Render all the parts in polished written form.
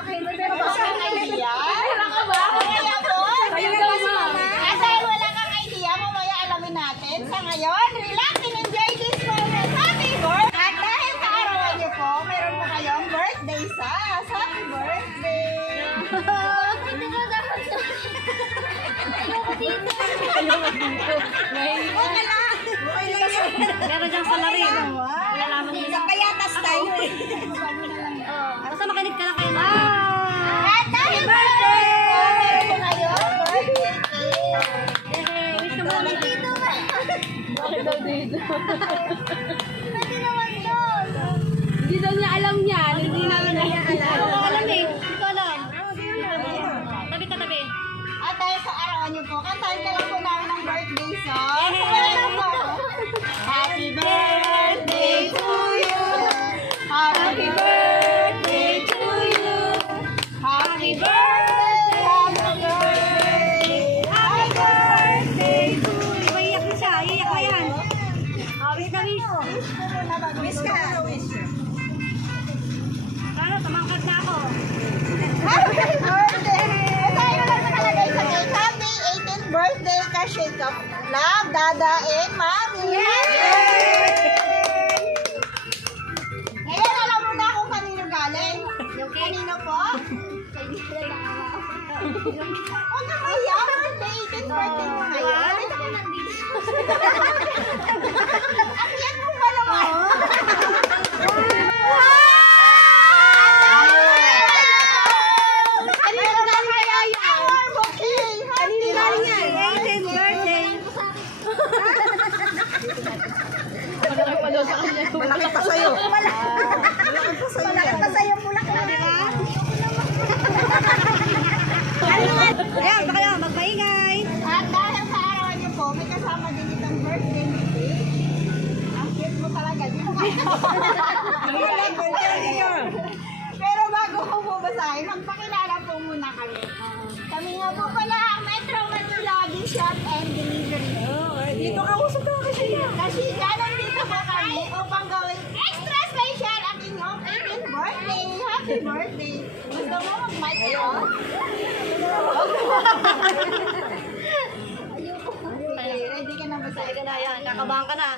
akin. Pero baka kang idea. Wala ka ba? Kaya po. Kayo daw, ma. Dahil wala kang idea, mamaya alamin natin. Sa ngayon, relax and enjoy this moment. Happy birthday! At dahil sa arawan niyo po, meron po kayong birthday sas. Happy birthday! Hindi ko dapat sa... Ayoko dito. Ayoko dito. Okay lang. Okay lang yun. Meron diyang salary. Wala naman nila. Sa payatas tayo eh. Basta makinig ka na kayo na. At dahil birthday! Meron po kayong birthday cake. Wish ka muna Dito ba? Bakit daw dito? Pwede naman doon. Hindi daw niya alam yan. Hindi namin niya alam. Ako alam eh. Hindi ko alam. Tabi ka tabi. At dahil sa arawan niyo po, kantahin ka lang po namin ng birthday song. Sabay po. Happy birthday to you. Happy birthday to you. Happy birthday. Happy birthday. Happy birthday to you. Iyak na siya. Iyak na yan. Wish na wish. Wish ka. Ano, tumangkad na ako. Happy birthday! Tayo lang nakalagay sa cake. Happy 18th birthday ka, Shake of Love, Dada and Mami! Ngayon, alam mo na kung kanino galing. Kanino po? Huwag ka maya, birthday, 18th birthday mo ngayon. Ang yan mo pa naman. Kanino galing kaya yan? Okay, happy birthday! 18th birthday! Malaki pa daw sa kanya. Malaki pa sa'yo. Malaki pa sa'yo pula ka. Ayan, baka yan. Magpaingay. At dahil sa arawan niyo po, may kasama din itong birthday cake. Ang cute mo talaga. Di mo Pero bago ko po basahin, magpakilala po muna kami. Kami nga po pala ang Metro Manila Shop and Delivery. Dito ka usap ka kasi. Kasi ganon dito po kami upang gawin extra special ang inyong 18th birthday. Happy birthday! Gusto mo mag-mic ko? Okay, ready ka na ba sa Sige na yan. Kakabahan ka na.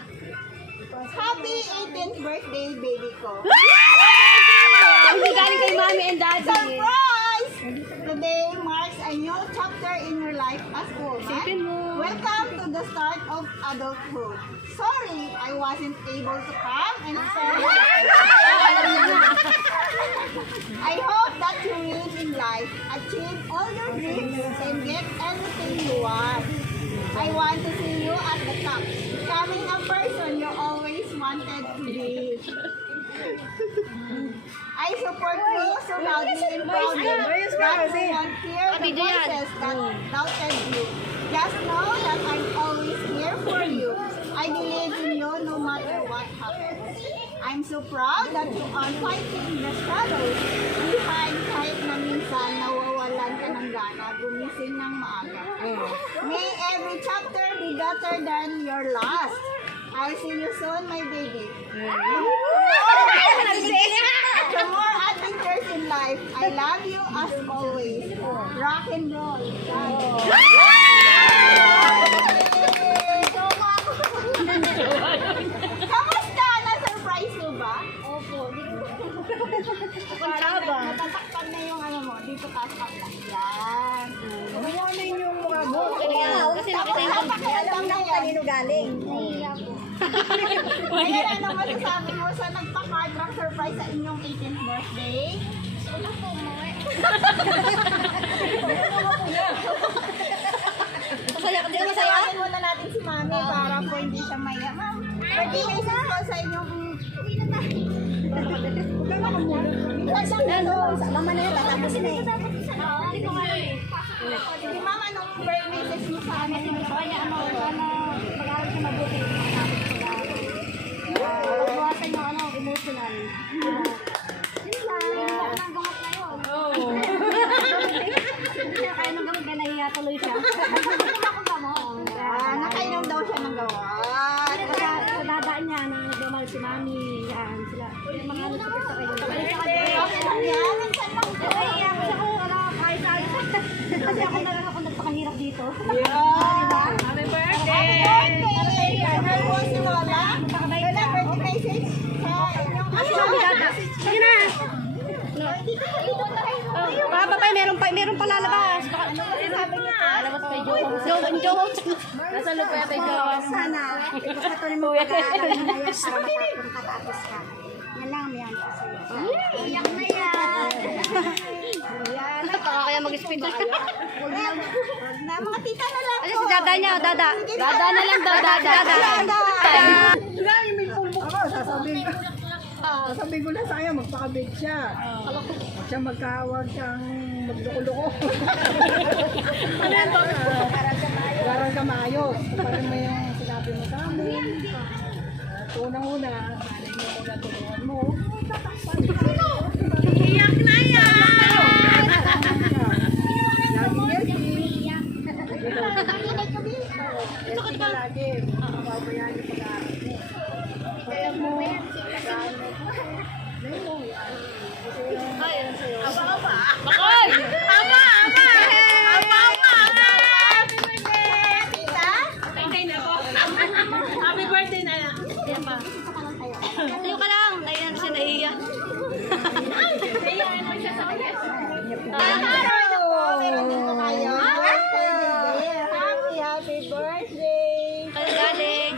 Happy 18th birthday, baby ko! Hindi galing kay mommy and daddy. Surprise! Today marks a new chapter in your life as woman. Isipin mo. Welcome to the start of adulthood. Sorry, I wasn't able to come and say I hope that you win in life, achieve all your dreams, and get everything you want. I want to see you at the top, becoming a person you always wanted to be. I support you so loudly and proudly that you won't hear the voices that doubted you. Just know that I'm always here for you. I believe in you no matter what happens. I'm so proud that you are fighting the shadows behind kahit na minsan nawawalan ka ng gana gumising ng maaga. May every chapter be better than your last. I'll see you soon, my baby. To more adventures in life, I love you as always. Rock and roll. Kamusta? Na-surprise mo ba? Opo. Natatakpan na yung ano mo. Dito tatak lang. Yan. Kumayanin yung mukha mo. Kasi nakita yung Alam na kanino galing. Nahiya po. Ngayon, ano masasabi mo sa nagpa-card rock surprise sa inyong 18th birthday? Wala po, mawai. Masaya ka. Di ka masaya? Tawagan muna natin si Mami para po hindi siya maya. Ma'am, birthday message po sa inyong... Mama na yan, tatapusin na eh. Hindi ko nga eh. Sige ma'am, anong birthday message mo sa amin? Kanya ano, sana mag-aaral siya mabuti. Pagbawasan yung ano, emotional. Yun lang, ng gamot na yun. Hindi siya kaya ng gamot, kaya nahiya tuloy siya. Hindi ako gamot. Nakainom daw siya ng gawa. Sa dadaan niya, na nagmamahal si mami, yan sila. Yung mga ano sa kayo. Okay lang yan. Minsan lang po. Papay, meron pa lalabas. Ano kasi sabi niyo po? Lalabas kay Joho. Nasa loob pa yata yung Joho. Sana, ipagpatuloy mo pag-aaral mo na yan para makatapos ka. Yan lang, yan. Iyak na yan. Baka kaya mag-speed na. Huwag na, mga tita na lang Ano po. si Dada niya? Dada. Dada na lang daw. Dada. Sabi ko na sa'yo, magpakabig siya. Huwag siya magkawag siyang magluko-luko. Parang kamayos. Parang may sinabi mo sa amin. Unang-una, nanay mo muna tulungan mo. Iyak na yan! Lagi ka lagi. Pabayaan yung pag-aaral mo. Kaya mo, Bakol! Happy birthday na lang. Tayo ka lang. Naiyan siya naiiyak. Happy birthday! Kaya galing.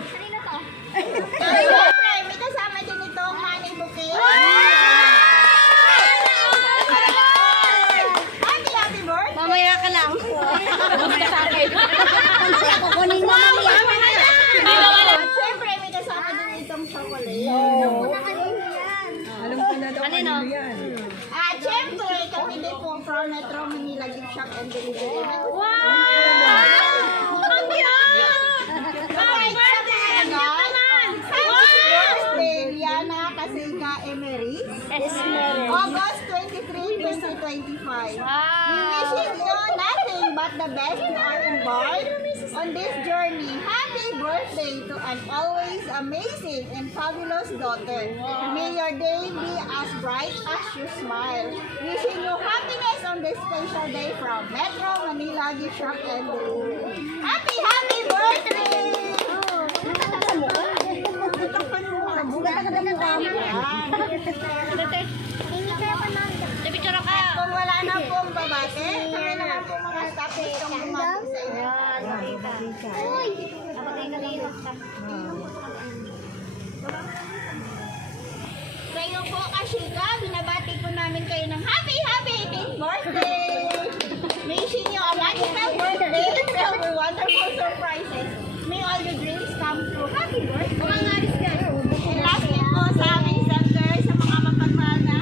Siyempre, may kasama din itong money bouquet. Happy birthday! Mamaya ka lang. Basta sa akin. Kukunin mo mamaya. Siyempre, may kasama din itong chocolate. alam ko na daw Kanino? kanino yan. At siyempre, kami din po from Metro Manila Gift Shop and Delivery. Wow! Ang cute! Happy birthday! Happy birthday, Liana Casega Emery. August 23, 2025. We wish you nothing but the best to our embark on this journey. Happy birthday to an always amazing and fabulous daughter. May your day be as bright as you smile. Wishing you happiness on this special day from Metro Manila Gift Shop and Delivery. Happy birthday! Picture ka. Kung wala na pong babate, kami naman po mga staff itong gumamit sa inyo. Kayo po, Kashika, binabati po namin kayo ng happy 18th birthday! Wishing you a magical birthday filled with wonderful surprises. May all your dreams come true. Happy birthday! Umangaris kayo. And lastly po sa aming center, sa mga mapagmahal na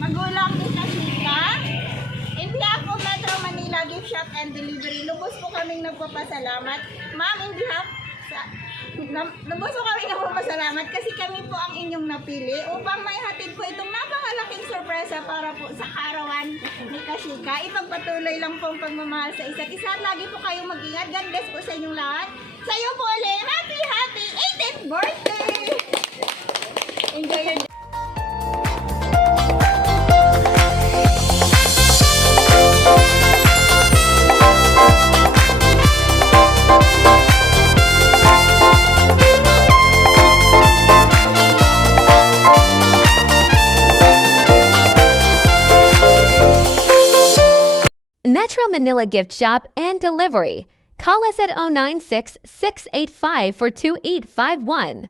magulang ni Kashika, in behalf of Metro Manila Gift Shop and Delivery, lubos po kaming nagpapasalamat. Ma'am, in behalf sa lubos po kami nagpapasalamat kasi kami po ang inyong napili upang may hatid po itong napakalaking sorpresa para po sa karawan ni Kashika. Ipagpatuloy lang po ang pagmamahal sa isa't isa. Lagi po kayong mag-ingat. God bless po sa inyong lahat. Sa iyo po ulit, happy 18th birthday! Enjoy your Metro Manila Gift Shop and Delivery. Call us at 096-685-4251